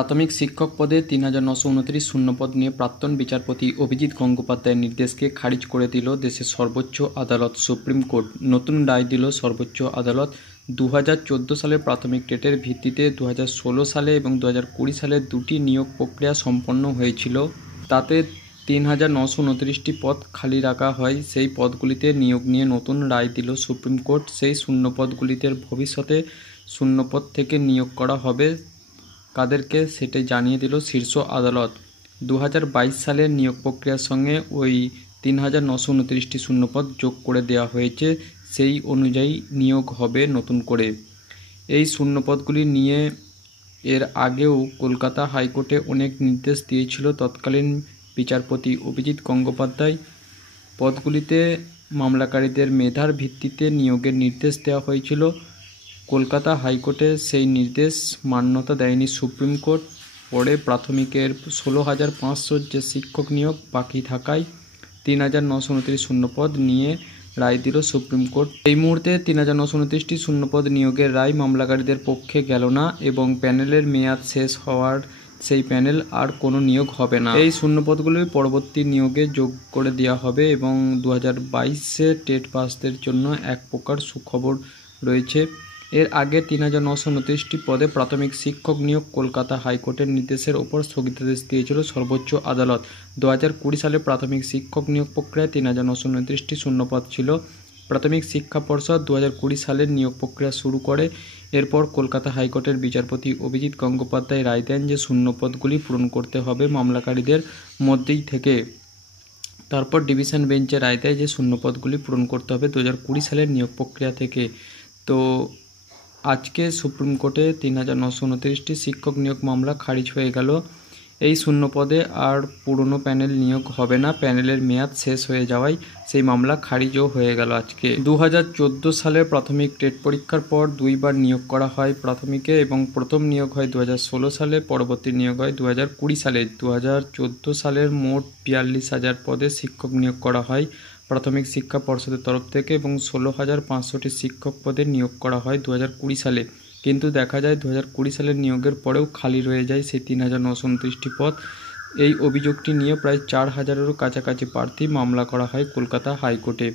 প্রাথমিক শিক্ষক পদে ৩,৯২৯ শূন্যপদ নিয়ে প্রাক্তন বিচারপতি অভিজিৎ গঙ্গোপাধ্যায়ের নির্দেশকে খারিজ করে দিল দেশের সর্বোচ্চ আদালত সুপ্রিম কোর্ট। নতুন রায় দিল সর্বোচ্চ আদালত। 2014 সালের প্রাথমিক টেটের ভিত্তিতে 2016 সালে এবং 2020 সালে দুটি নিয়োগ প্রক্রিয়া সম্পন্ন হয়েছিল। তাতে ৩,৯২৯টি পদ খালি রাখা হয়। সেই পদগুলিতে নিয়োগ নিয়ে নতুন রায় দিল সুপ্রিম কোর্ট। সেই শূন্যপদগুলিতে ভবিষ্যতে শূন্যপদ থেকে নিয়োগ করা হবে কাদেরকে সেটাই জানিয়ে দিল শীর্ষ আদালত। 2022 সালের নিয়োগ প্রক্রিয়ার সঙ্গে ওই ৩,৯২৯টি শূন্যপদ যোগ করে দেওয়া হয়েছে। সেই অনুযায়ী নিয়োগ হবে নতুন করে। এই শূন্যপদগুলি নিয়ে এর আগেও কলকাতা হাইকোর্টে অনেক নির্দেশ দিয়েছিল তৎকালীন বিচারপতি অভিজিৎ গঙ্গোপাধ্যায়। পদগুলিতে মামলাকারীদের মেধার ভিত্তিতে নিয়োগের নির্দেশ দেওয়া হয়েছিল। কলকাতা হাইকোর্টে সেই নির্দেশ মান্যতা দেয়নি সুপ্রিম কোর্ট। পরে প্রাথমিকের 16,500 যে শিক্ষক নিয়োগ বাকি থাকায় ৩,৯২৯ শূন্যপদ নিয়ে রায় দিল সুপ্রিম কোর্ট। এই মুহূর্তে ৩,৯২৯টি শূন্যপদ নিয়োগের রায় মামলাকারীদের পক্ষে গেল না এবং প্যানেলের মেয়াদ শেষ হওয়ার সেই প্যানেল আর কোনো নিয়োগ হবে না। এই শূন্যপদগুলি পরবর্তী নিয়োগে যোগ করে দেওয়া হবে এবং 2022-এ টেট পাসদের জন্য এক প্রকার সুখবর রয়েছে। এর আগে ৩,৯২৯টি পদে প্রাথমিক শিক্ষক নিয়োগ কলকাতা হাইকোর্টের নির্দেশের ওপর স্থগিতাদেশ দিয়েছিল সর্বোচ্চ আদালত। 2020 সালে প্রাথমিক শিক্ষক নিয়োগ প্রক্রিয়ায় ৩,৯২৯টি শূন্যপদ ছিল। প্রাথমিক শিক্ষা পর্ষদ 2020 সালের নিয়োগ প্রক্রিয়া শুরু করে। এরপর কলকাতা হাইকোর্টের বিচারপতি অভিজিৎ গঙ্গোপাধ্যায় রায় দেন যে শূন্যপদগুলি পূরণ করতে হবে মামলাকারীদের মধ্যেই থেকে। তারপর ডিভিশন বেঞ্চে রায় দেয় যে শূন্যপদগুলি পূরণ করতে হবে 2020 সালের নিয়োগ প্রক্রিয়া থেকে। তো আজকে সুপ্রিম কোর্টে ৩,৯২৯টি শিক্ষক নিয়োগ মামলা খারিজ হয়ে গেল। এই শূন্যপদে আর পুরনো প্যানেল নিয়োগ হবে না। প্যানেলের মেয়াদ শেষ হয়ে যাওয়ায় সেই মামলা খারিজও হয়ে গেল আজকে। 2014 সালের প্রাথমিক টেট পরীক্ষার পর দুইবার নিয়োগ করা হয় প্রাথমিকে এবং প্রথম নিয়োগ হয় 2016 সালে, পরবর্তী নিয়োগ হয় 2020 সালে। 2014 সালের মোট 42,000 পদে শিক্ষক নিয়োগ করা হয় প্রাথমিক শিক্ষা পর্ষদের তরফ থেকে এবং 16,500টি শিক্ষক পদে নিয়োগ করা হয় 2020 সালে। কিন্তু দেখা যায় 2020 সালের নিয়োগের পরেও খালি রয়ে যায় সেই ৩,৯২৯টি পদ। এই অভিযোগটি নিয়ে প্রায় 4,000-এরও কাছাকাছি প্রার্থী মামলা করা হয় কলকাতা হাইকোর্টে।